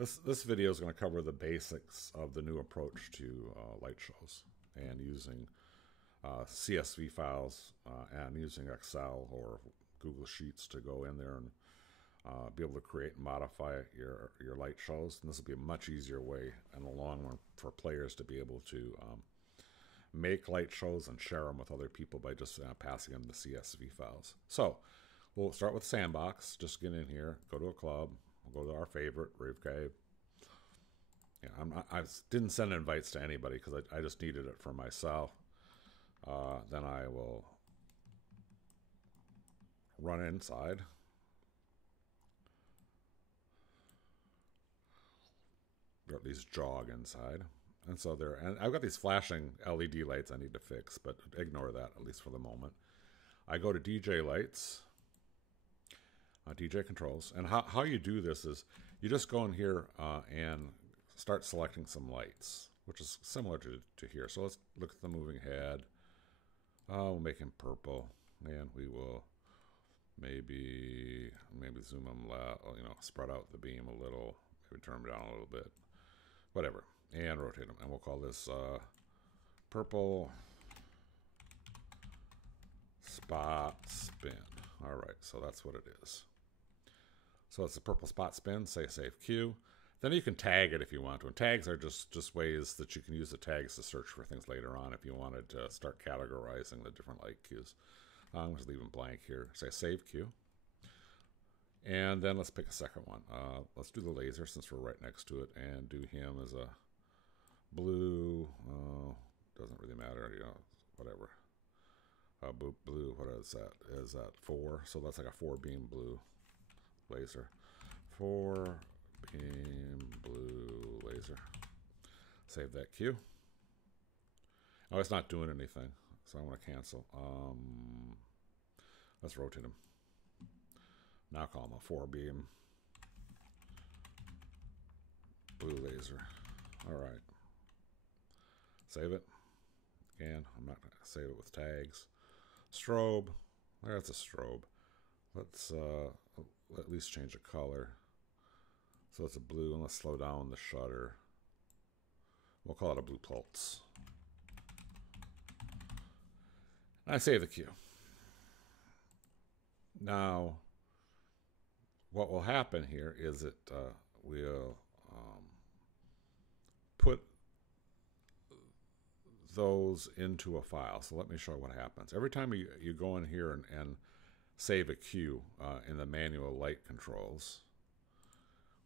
This video is going to cover the basics of the new approach to light shows and using CSV files and using Excel or Google Sheets to go in there and be able to create and modify your light shows. And this will be a much easier way in the long run for players to be able to make light shows and share them with other people by just passing them the CSV files. So we'll start with Sandbox. Just get in here, go to a club. We'll go to our favorite, Rave Cave. Yeah, I didn't send invites to anybody because I just needed it for myself. Then I will run inside. Or at least jog inside. And so there, and I've got these flashing LED lights I need to fix, but ignore that, at least for the moment. I go to DJ lights, DJ controls, and how you do this is you just go in here and start selecting some lights, which is similar to here. So let's look at the moving head. We'll make him purple, and we will maybe zoom him, spread out the beam a little, maybe turn him down a little bit, whatever, and rotate him. And we'll call this purple spot spin. All right, so that's what it is. So it's a purple spot spin. Say save Q. Then you can tag it if you want to. And tags are just ways that you can use the tags to search for things later on if you wanted to start categorizing the different light cues. I'm just leaving blank here. Say save Q. And then let's pick a second one. Let's do the laser since we're right next to it and do him as a blue. Doesn't really matter, whatever. Blue, what is that? Is that 4? So that's like a 4-beam blue laser. 4-beam blue laser. Save that Q. Oh, it's not doing anything, so I want to cancel. Let's rotate him. Now call him a 4-beam blue laser. All right. Save it. Again, I'm not going to save it with tags. Strobe. That's a strobe. Let's at least change the color. So it's a blue, and let's slow down the shutter. We'll call it a blue pulse. And I save the Q. Now, what will happen here is that we'll put those into a file. So let me show you what happens. Every time you go in here and save a Q in the manual light controls,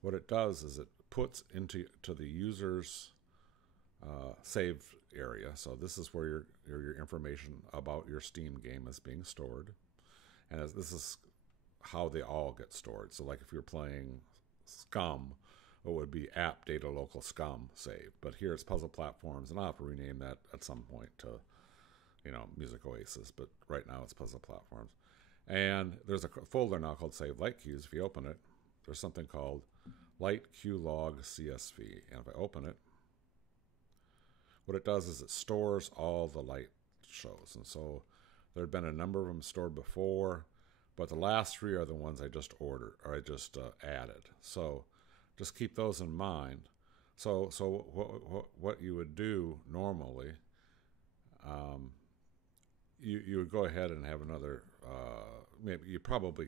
what it does is it puts into the user's saved area. So this is where your information about your Steam game is being stored. And this is how they all get stored. So like if you're playing Scum, it would be app data local Scum save. But here it's Puzzle Platforms, and I'll have to rename that at some point to, Music Oasis. But right now it's Puzzle Platforms. And there's a folder now called Save Light Cues. If you open it, there's something called Light Q Log CSV. And if I open it, what it does is it stores all the light shows. And so there had been a number of them stored before, but the last 3 are the ones I just ordered, or I just added. So just keep those in mind. So what you would do normally, you would go ahead and have another, maybe you probably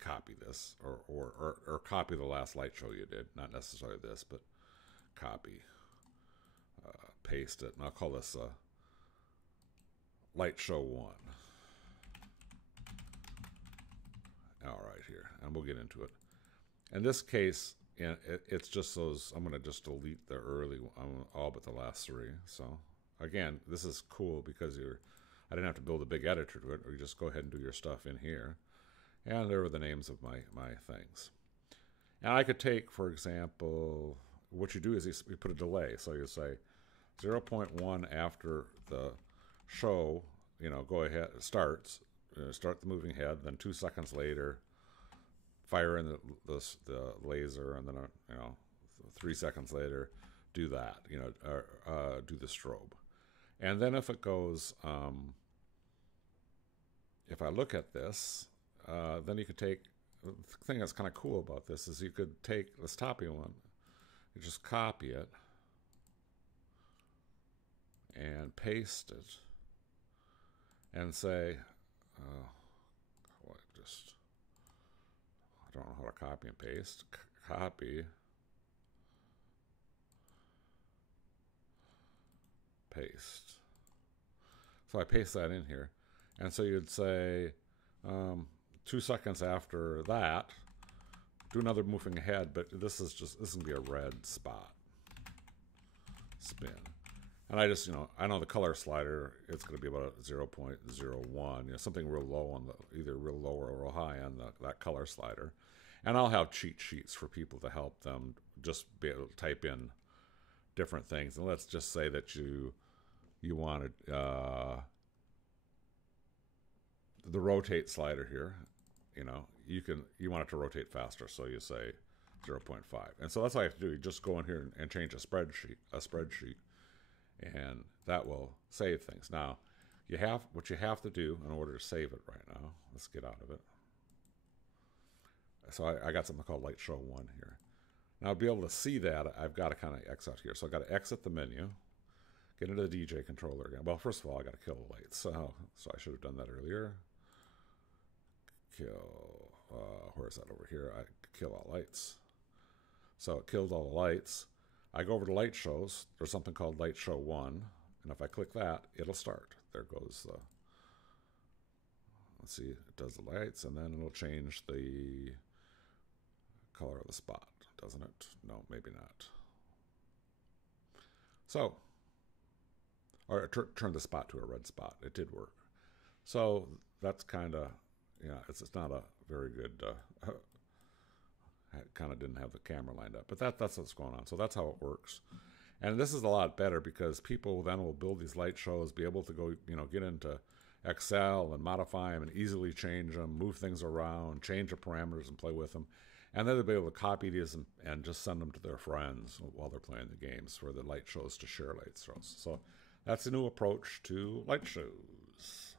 copy this or copy the last light show you did, not necessarily this, but copy, paste it, and I'll call this light show 1. All right, here, and we'll get into it. In this case, it's just those. I'm going to just delete the early, all but the last 3. So again, this is cool because I didn't have to build a big editor to it, or you just go ahead and do your stuff in here. And there are the names of my things. And I could take, for example, what you do is you put a delay. So you say 0.1 after the show, go ahead, starts, start the moving head, then 2 seconds later, fire in the laser, and then 3 seconds later, do that, do the strobe. And then if it goes, if I look at this, then you could take the thing that's kind of cool about this is you could take this toppy one, you just copy it and paste it and say, I don't know how to copy and paste. Copy, paste. So I paste that in here. And so you'd say, 2 seconds after that, do another moving ahead, but this is going to be a red spot. Spin. And I just, I know the color slider, it's going to be about 0.01, something real low on either real low or real high on that color slider. And I'll have cheat sheets for people to help them just be able to type in different things. And let's just say that you wanted the rotate slider here. You want it to rotate faster, so you say 0.5. And so that's all you have to do. You just go in here and change a spreadsheet, and that will save things. Now, what you have to do in order to save it right now. Let's get out of it. So I got something called Light Show 1 here. Now, to be able to see that, I've got to kind of X out here. So I've got to exit the menu, get into the DJ controller again. Well, first of all, I got to kill the lights. So I should have done that earlier. Where is that over here? I kill all lights. So it killed all the lights. I go over to light shows. There's something called Light Show 1. And if I click that, it'll start. There goes the, let's see, it does the lights, and then it'll change the color of the spot, doesn't it? No, maybe not. So, or turn the spot to a red spot. It did work. So that's kind of, it's not a very good, kind of didn't have the camera lined up, but that's what's going on. So that's how it works. And this is a lot better because people then will build these light shows, be able to go, get into Excel and modify them and easily change them, move things around, change the parameters and play with them. And then they'll be able to copy these and just send them to their friends while they're playing the games for the light shows to share light shows. So that's a new approach to light shows.